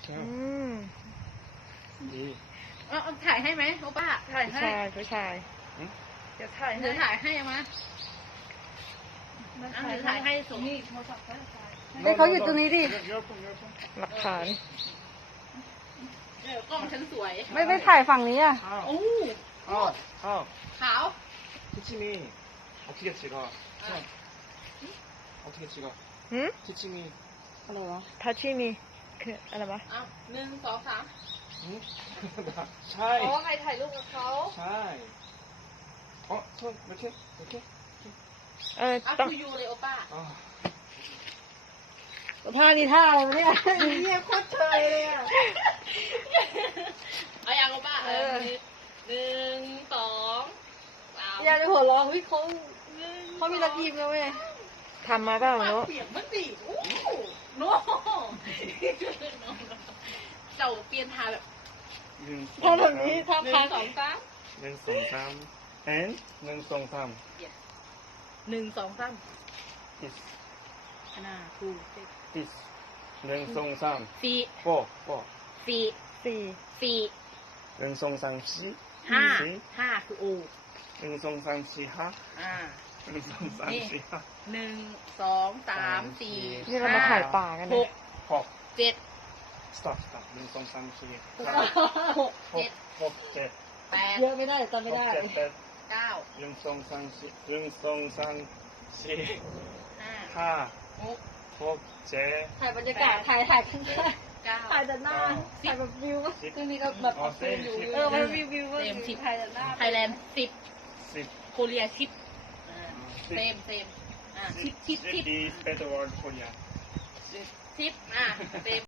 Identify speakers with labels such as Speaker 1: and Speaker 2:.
Speaker 1: อืม
Speaker 2: ดี
Speaker 3: ถ่ายให้ไหมโอป้าถ่าย
Speaker 1: ผู้
Speaker 3: ให้
Speaker 1: ชายผู้ชาย
Speaker 3: เดี๋ยวถ่ายให้มาเดี๋ยวถ่ายให้ส่งนี่โทรศัพท์เขาถ่าย
Speaker 1: เฮ้ยเขาอยู่ตรงนี้ดิ
Speaker 2: 열풍
Speaker 1: หลักฐาน
Speaker 3: เดี๋ยวกล้องฉันสวย
Speaker 1: ไม่ถ่ายฝั่งนี้อ่ะ
Speaker 3: โอ้ ขาว
Speaker 2: 티치미 어떻게 찍어? 어떻게 찍어?
Speaker 1: หืม
Speaker 2: 티치미
Speaker 1: อะไรวะทัชชิมีคืออะไรวะ
Speaker 3: เอา1 2 3
Speaker 2: 응? 샤이
Speaker 3: อ๋อใครถ่ายรูปกับเขา
Speaker 2: 샤이 손 이렇게? 이렇게?
Speaker 1: เออ
Speaker 3: เอา
Speaker 1: ต้อง
Speaker 3: ทูยูเลยโอป้า
Speaker 1: ท่านี้ท่าอะไรวะเนี่ยเงียบโคตรเชยเลยอ่ะ
Speaker 3: เอายังโอป้า1 2 3
Speaker 1: อย่าได้หัวเร้องวิเขามีรักยิ้มแล้วเว้ยทำมาเปล่าโน้
Speaker 3: เปียกมันดิโอ้โน้เจ้าเปลี่ยนทาแบบ
Speaker 1: ถ้าแบบนี้ถ้า
Speaker 3: 1
Speaker 1: พัก
Speaker 3: 2 3
Speaker 2: 1, 2, 3 and 1, 2, 3
Speaker 3: 1 2 3
Speaker 2: this
Speaker 3: หน้าคู่
Speaker 2: this 1, 2, 3
Speaker 3: ฟี
Speaker 2: 4
Speaker 3: ฟี
Speaker 1: สี่
Speaker 3: ฟี
Speaker 2: 1, 2, 3, 4
Speaker 3: 5คือโอ
Speaker 2: 1, 2, 3, 4 하 1, 2, 3, 4 하
Speaker 3: 1 2 3 4
Speaker 1: นี่เรามาถ่ายป่ากันนะ
Speaker 3: 6 7
Speaker 2: stop stop 1, 2, 3, 4
Speaker 3: เจ็ด
Speaker 2: 6, 7
Speaker 3: 8
Speaker 1: เยอะไม่ได้จำไม่ได้
Speaker 2: 6, 7,
Speaker 3: 9
Speaker 2: 1, 2, 3, 4 1, 2, 3, 4
Speaker 3: 5
Speaker 2: 5
Speaker 3: 6
Speaker 2: 6, 7
Speaker 1: ถ่ายบรรยากาศถ่ายข้างหน้า
Speaker 3: 9
Speaker 1: ถ่ายแต่หน้าถ่ายแบบวิว
Speaker 2: 10
Speaker 1: ตรงนี้ก็แบบออกฟิลอยู่มันวิว
Speaker 3: เต็ม10
Speaker 1: ถ่ายแต่หน้า
Speaker 3: ไทยแลนด์10
Speaker 2: 10
Speaker 3: โคเรีย10เต็ม10 10
Speaker 2: is better word Korea
Speaker 3: 10เต็ม